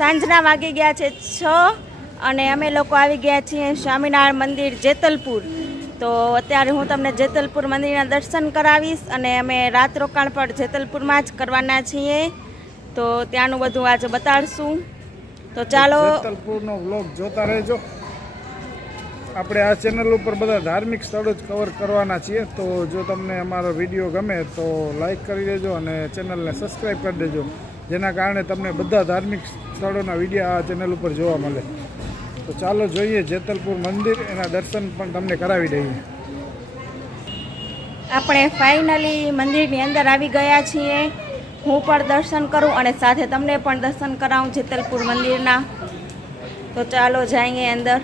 સાંજના વાગી ગયા છે 6 અને અમે લોકો આવી ગયા છીએ સ્વામિનારાયણ મંદિર જેતલપુર। તો અત્યારે હું તમને જેતલપુર મંદિરના દર્શન કરાવીશ અને અમે રાત રોકાણ પણ જેતલપુરમાં જ કરવાના છીએ, તો ત્યાંનું બધું આજે બતાડશું। તો ચાલો જેતલપુરનો વ્લોગ જોતા રહેજો। આપણે આ ચેનલ ઉપર બધા ધાર્મિક સ્થળો જ કવર કરવાના છીએ, તો જો તમને અમારો વિડીયો ગમે તો લાઈક કરી દેજો અને ચેનલને સબસ્ક્રાઈબ કરી દેજો, જેના કારણે તમને બધા ધાર્મિક સ્થળોના વિડીયો આ ચેનલ ઉપર જોવા મળે। તો ચાલો જોઈએ જેતલપુર મંદિર, એના દર્શન પણ તમને કરાવી દઈએ। આપણે ફાઇનલી મંદિરની અંદર આવી ગયા છીએ। હું પણ દર્શન કરું અને સાથે તમને પણ દર્શન કરાવું જેતલપુર મંદિરના। તો ચાલો જઈએ અંદર।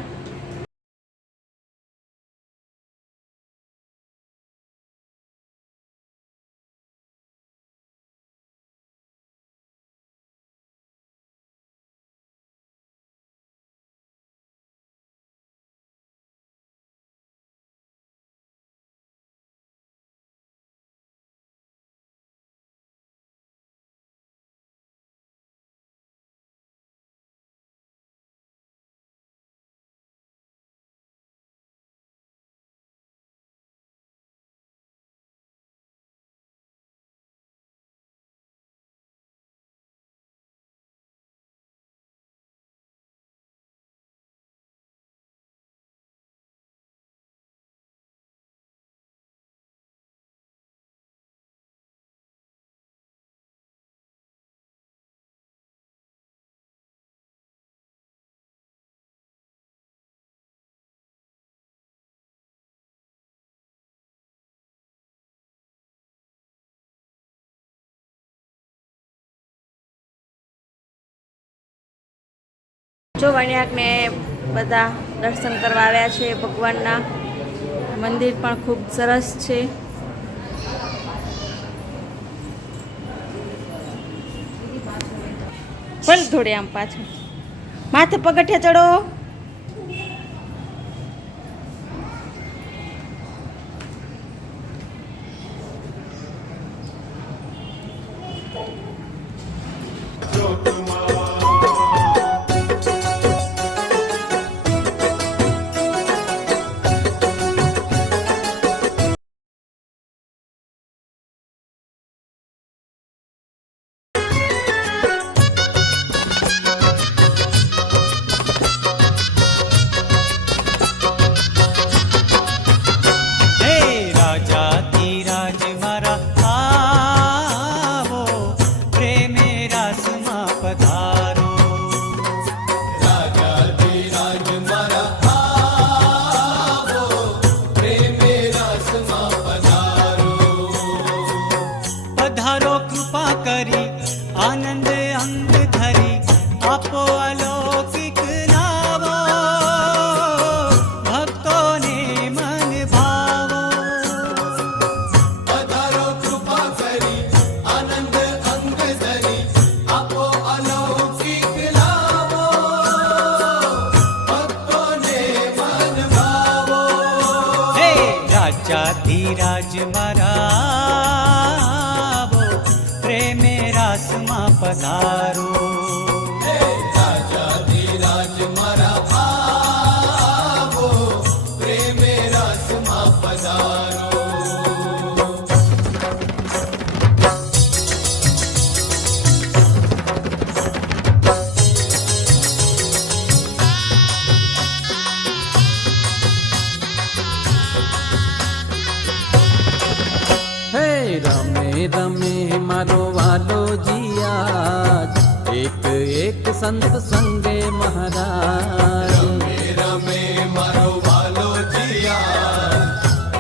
જો વણ્યાકને બધા દર્શન કરવા આવ્યા છે ભગવાનના। મંદિર પણ ખૂબ સરસ છે। ભલે થોડે આમ પાછળ માથે પગથિયા ચડો। ધીરાજ મારા પ્રેમે રાસમાં પધારો। એક એક સંત સંગે મહારાજ રમે મારો વાલો જીયા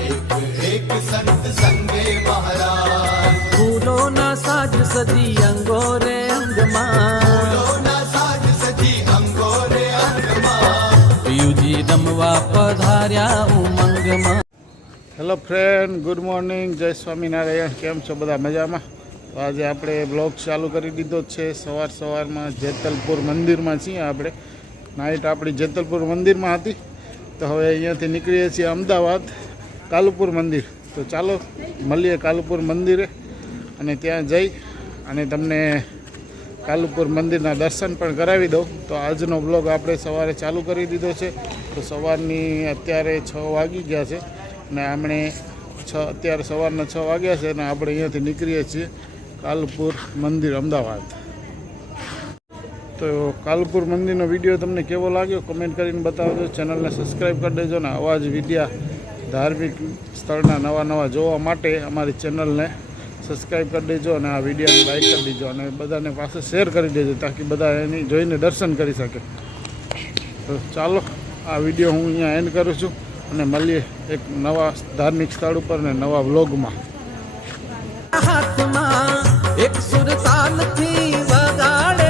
એક એક સંત સંગે મહારાજ ફૂલોના સાજ સજી અંગોરે અંગમાં લોના સાજ સજી અંગોરે અંગમાં પિયુજી રમવા પધાર્યા ઉમંગમાં. હેલો ફ્રેન્ડ, ગુડ મોર્નિંગ, જય સ્વામિનારાયણ. કેમ છો બધા? મજામાં? તો આજે આપણે બ્લોગ ચાલુ કરી દીધો છે. સવારમાં જેતલપુર મંદિરમાં છીએ આપણે. નાઇટ આપણી જેતલપુર મંદિરમાં હતી, તો હવે અહીંયાથી નીકળીએ છીએ અમદાવાદ કાલુપુર મંદિર. તો ચાલો મળીએ કાલુપુર મંદિરે અને ત્યાં જઈ અને તમને કાલુપુર મંદિરના દર્શન પણ કરાવી દઉં. તો આજનો બ્લોગ આપણે સવારે ચાલુ કરી દીધો છે. તો સવારની અત્યારે 6 વાગી ગયા છે અને અત્યારે સવારના 6 વાગ્યા છે અને આપણે અહીંયાથી નીકળીએ છીએ કાલુપુર મંદિર અમદાવાદ. તો કાલુપુર મંદિરનો વિડીયો તમને કેવો લાગ્યો કમેન્ટ કરીને બતાવજો. ચેનલને સબસ્ક્રાઈબ કરી દેજો અને આવા જ વિડીયા ધાર્મિક સ્થળના નવા જોવા માટે અમારી ચેનલને સબસ્ક્રાઈબ કરી દેજો અને આ વિડીયોને લાઈક કરી દેજો અને બધાને પાસે શેર કરી દેજો તાકી બધા એની જોઈને દર્શન કરી શકે. તો ચાલો આ વિડીયો હું અહીંયા એન્ડ કરું છું અને મળીએ એક નવા ધાર્મિક સ્થળ ઉપર ને નવા વ્લોગમાં. હાથમાં એક સુરતાલથી વગાડે